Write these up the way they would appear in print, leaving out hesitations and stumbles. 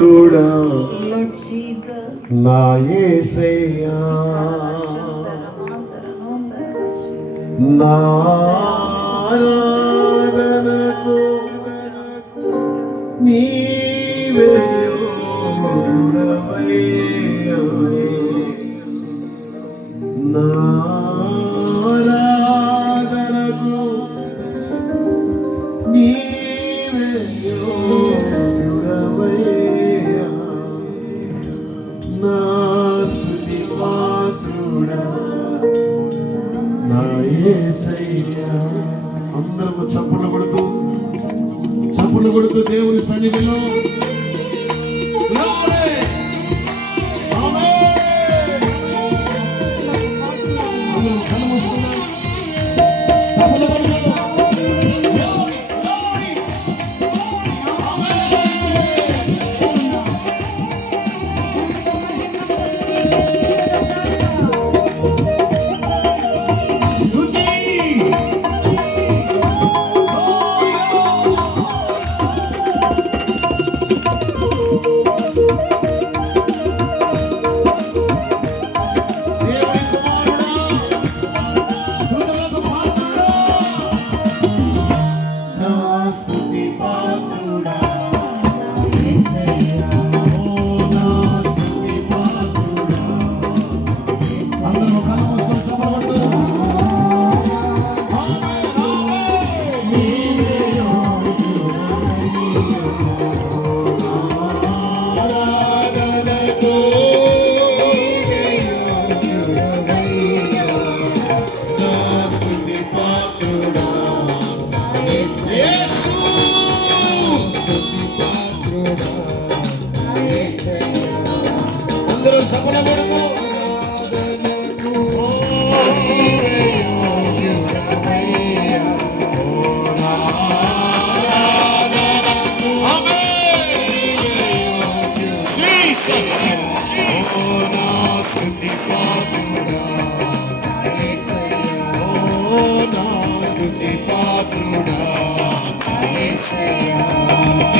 Lord Jesus, నా యేసయ్యా నా ఆరాధనకు నీవే యోగ్యుడవయ్యా. నా ఆరాధనకు నీవే యోగ్యుడవయ్యా. నా స్తుతి పాత్రుడా నా యేసయ్యా. అందరూ చప్పులు కొడుతూ దేవుని సన్నిధిలో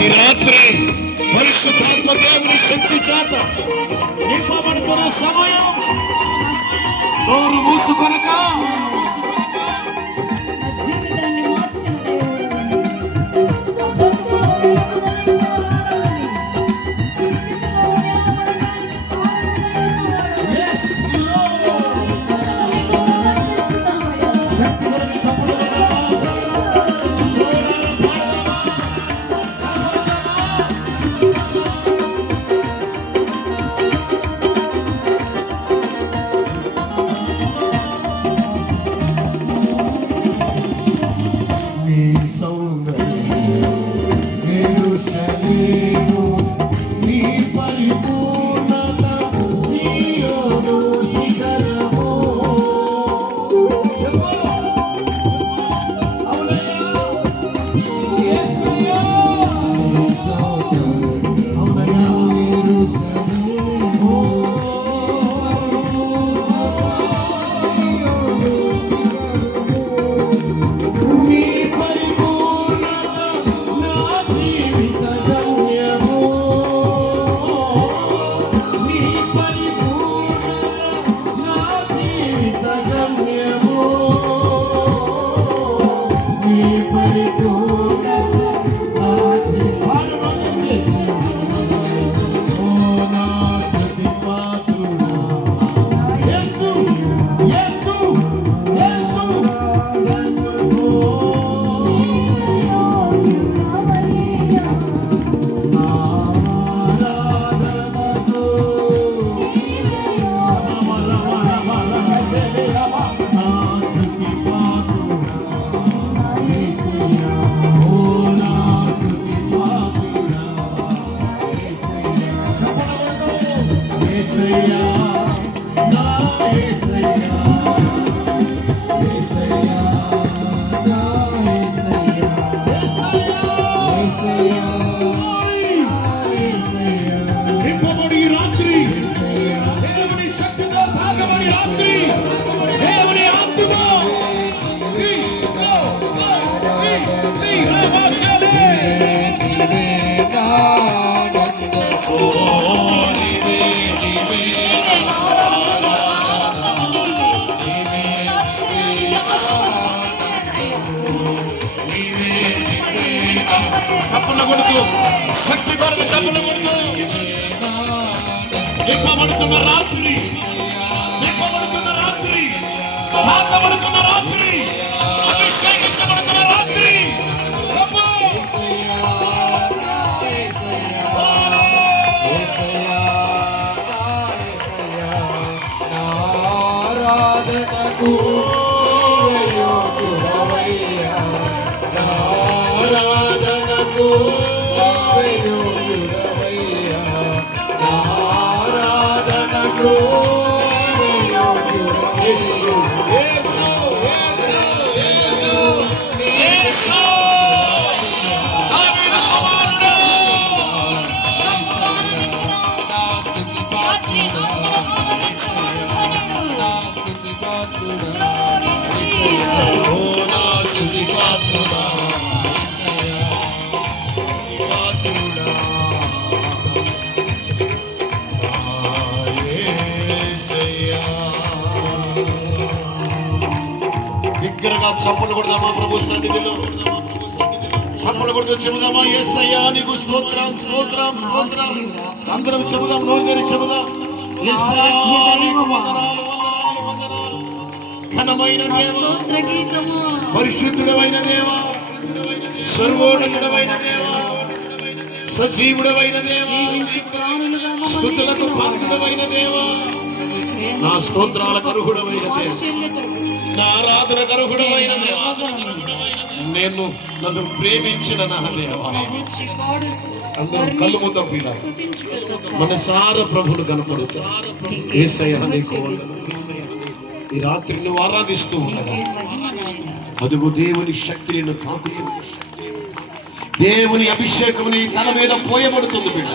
ఈ రాత్రి పరిశుద్ధాత్మ దేవుని శక్తి చేత నింపబడుతున్న సమయం. నోరు మూసుకొనక కొడుతూ శక్తి కొరకు చప్పలు కొడుతూ నింపబడుతున్న రాత్రి, నింపబడుతున్న రాత్రి, తాకబడుతున్న రాత్రి, అభిషేకించబడుతున్న రాత్రి. చప్పలు కొడదామా ప్రభు సన్నిధిలో, చప్పలు కొడుతూ చెబుదామా యేసయ్యా నీకు స్తోత్రం, స్తోత్రం, స్తోత్రం. అందరం చెబుదాం, నోరు తెరిచి చెబుదాం. యేసయ్యా నీకు వందనాలు, వందనాలు, వందనాలు. ఘనమైన దేవా, పరిశుద్ధుడైన దేవా, సర్వోన్నతుడైన దేవా, సజీవుడైన దేవా, స్తుతులకు పాత్రుడైన దేవా, నా స్తోత్రాలకు అర్హుడైన దేవా, నా ఆరాధన కరుహుడమైన దేవా, నేను నన్ను ప్రేమించిన నా దేవా, అందరూ కళ్ళు ముద్ద మనసార ప్రభును కనపడుతా. యేసయ్యా నీకు ఈ రాత్రి నువ్వు ఆరాధిస్తూ ఉండగా అదుగు దేవుని శక్తి నిన్ను తాకుతుంది, దేవుని అభిషేకం నీ తల మీద పోయబడుతుంది బిడ్డ.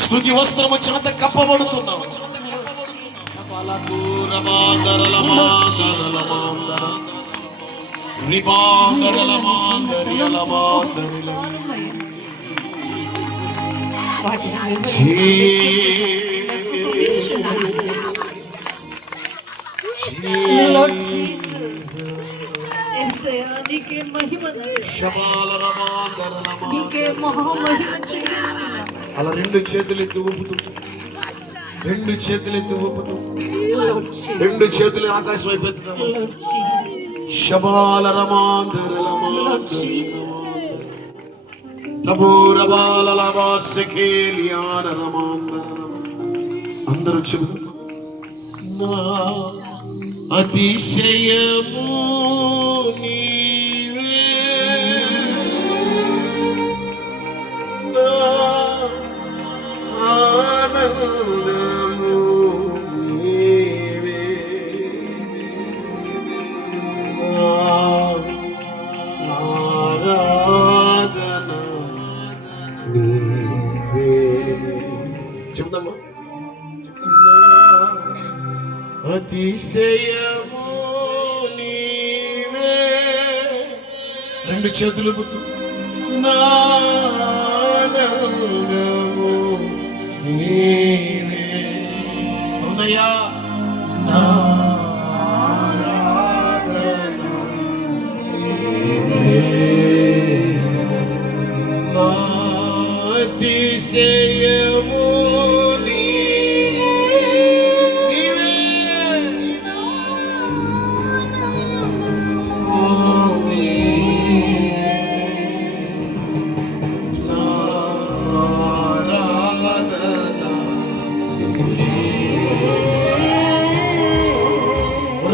స్తుతి వస్త్రము చేత కప్పబడుతున్నావు. అలా రెండు చేతులు ఎత్తి ఊపుతూ, రెండు చేతులు ఎత్తి ఊపుతూ, రెండు చేతులు ఆకాశం అయిపోతుంది. శబాల రమాందర అందరూ చెబుతారు అతిశయము నీవే, నా ఆనందము నీవే, నా ఆరాధన నీవే. చెబుదామా? అతిశయము నీవే, రెండు చేతులు పుట్టు, నానందము నీవే, అవునయ్యా నా ఆరాధన నీవే, నా అతిశయము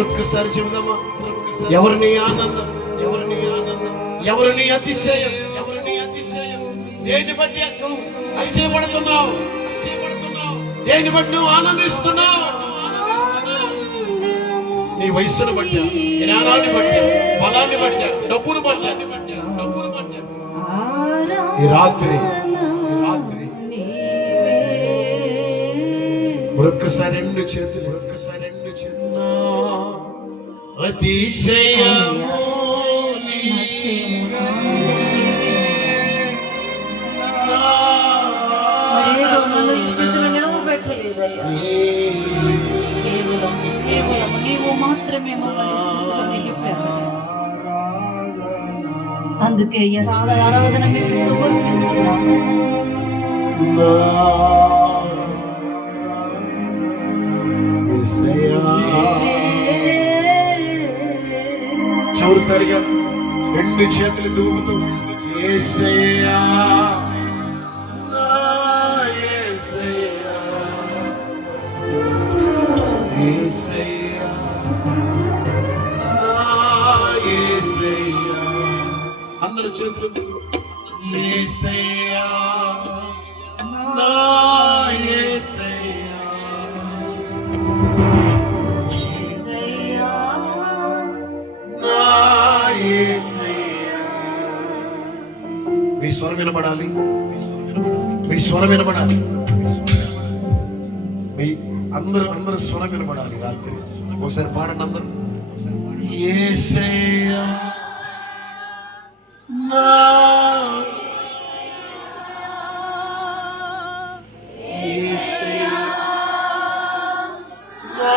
ఒక్కసారి చెబుదామా? ఎవరిని ఆనందం, ఎవరిని ఆనందం, ఎవరిని అతిశయం, ఎవరిని అతిశయం. దేన్ని బట్టి నువ్వు అతిశయపడుతున్నావు, దేన్ని బట్టి నువ్వు ఆనందిస్తున్నావు? నీ వయస్సును బట్టా, జ్ఞానాన్ని బట్టా, బలాన్ని బట్టా, డబ్బును బట్టా, డబ్బును బట్టా. ఈ రాత్రి ఒక్కసారి రెండు చేతులు, ఒక్కసారి రెండు చేతులు. అతిశయము నీవు మాత్రమే అందుకే ఆరాధన మీకు సమర్పిస్తున్నాం. చివరిసారిగా రెండు చేతులు దూకుతూ యేసయ్యా యేసయ్యా యేసయ్యా అందరూ చేతులు యేసయ్యా నా యేసయ్యా నా యేసయ్యా. మీ స్వరం వినబడాలి, మీ స్వరం వినబడాలి, మీ అందరూ స్వరం వినబడాలి. రాత్రి ఒకసారి పాడండి అందరూ. యేసయ్యా నా యేసయ్యా నా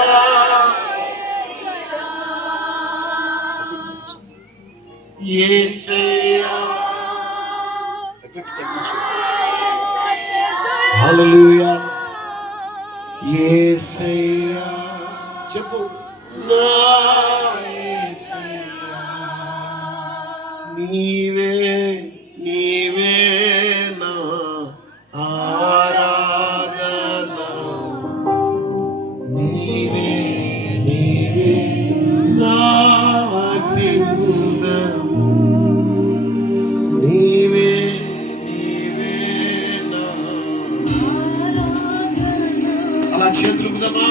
యేసయ్యా. ఎఫెక్ట్ తగ్గించు. హల్లెలూయా. యేసయ్యా చెప్పు. నా యేసయ్యా నీవే నీవే నా ఆరాధన, నీవే నీవే నా అత్యున్నతము, నీవే నీవే నా అలా చేతులు కుదమా.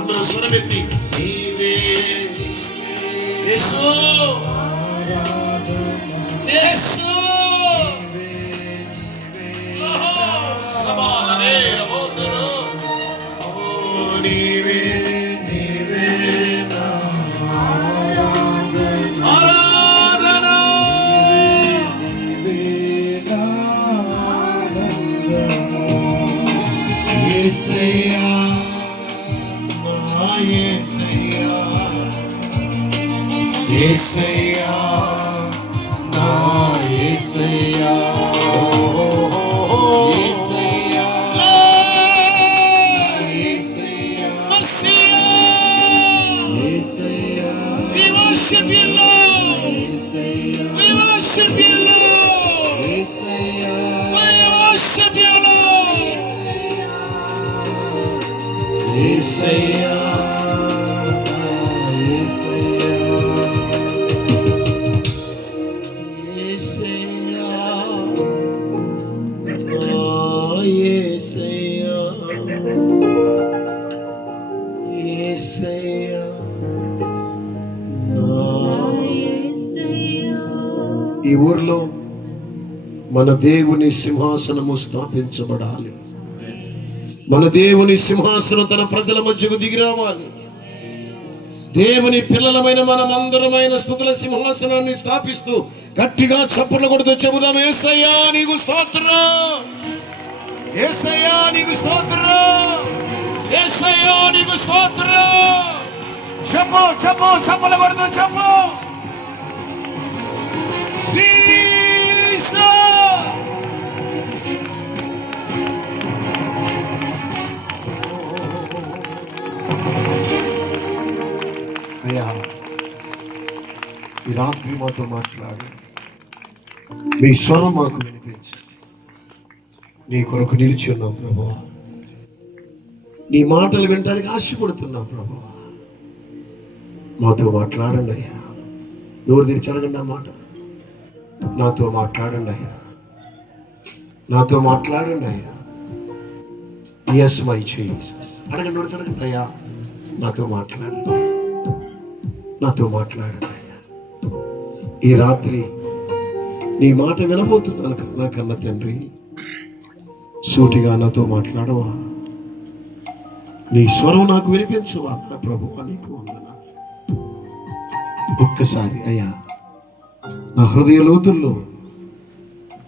అందరూ స్వరమెత్తి నీవే యేసు యేసు సమానమే రమోదరు నీవే నీవే నా ఆరాధన, యేసయ్యా నా యేసయ్యా యేసయ్యా నా యేసయ్యా యేసయ్యా యేసయ్యా మసీయా యేసయ్యా. We worship you Lord, we worship you Lord, Yesayya we worship you Lord, యేసయ్యా ఈ ఊర్లో మన దేవుని సింహాసనము స్థాపించబడాలి. మన దేవుని సింహాసనం తన ప్రజల మధ్యకు దిగి రావాలి. దేవుని పిల్లలమైన మనం అందరమైన స్తుతుల సింహాసనాన్ని స్థాపిస్తూ గట్టిగా చప్పట్లు కొడుతూ చెబుదాం. యేసయ్యా నీకు స్తోత్రం, యేసయ్యా నీకు స్తోత్రం, యేసయ్యా నీకు స్తోత్రం. చెప్పు చెప్పు చప్పట్లు కొడుతూ చెప్పు. అయ్యా ఈ రాత్రి మాతో మాట్లాడు, మీ స్వరం మాకు వినిపించు. నీ కొరకు నిలిచి ఉన్నాం ప్రభువా, నీ మాటలు వినడానికి ఆశపడుతున్నాం ప్రభువా. మాతో మాట్లాడండి అయ్యా, నోరు తెరిచి అడగండి ఆ మాట. నాతో మాట్లాడండి అయ్యా, నాతో మాట్లాడండి అయ్యా. Yes my Jesus. అడగండి, నోరు అడగండి అయ్యా, నాతో మాట్లాడండి, నాతో మాట్లాడండి అయ్యా. ఈ రాత్రి నీ మాట వినబోతున్నాను నా కన్న తండ్రి. సూటిగా నాతో మాట్లాడవా, నీ స్వరం నాకు వినిపించవా నా ప్రభువా. నీకు వందనాలు. ఒక్కసారి అయ్యా నా హృదయ లోతుల్లో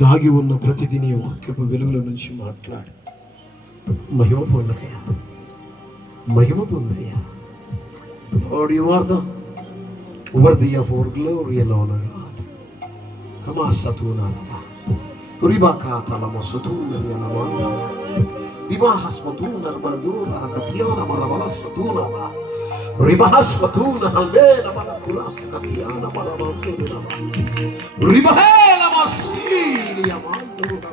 దాగి ఉన్న ప్రతిదీ నీ వాక్యపు వెలుగుల నుంచి మాట్లాడు. మహిమ పొందయ్యా, మహిమ పొందయ్యా. Lord, you are the worthy of our glory and honor, God. Kama satuna lama. Ribaka talama satuna lama. Ribahas matuna albaduna rakatiana marabala satuna ba. Ribahas matuna halbena malakulas katiana marabala. Ribahela masili amando ba.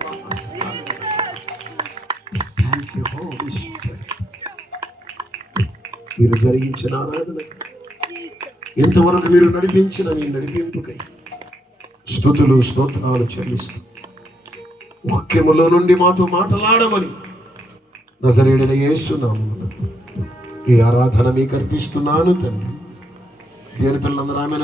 Thank you, Holy Spirit. మీరు జరిగించిన ఆరాధనకు, ఇంతవరకు మీరు నడిపించిన మీ నడిపింపుకై స్తుతులు స్తోత్రాలు చెల్లిస్తూ వాక్యములో నుండి మాతో మాట్లాడమని నజరేయుడైన యేసు నామమున ఈ ఆరాధన మీకు అర్పిస్తున్నాను తండ్రి. దేని పిల్లలందరూ ఆమె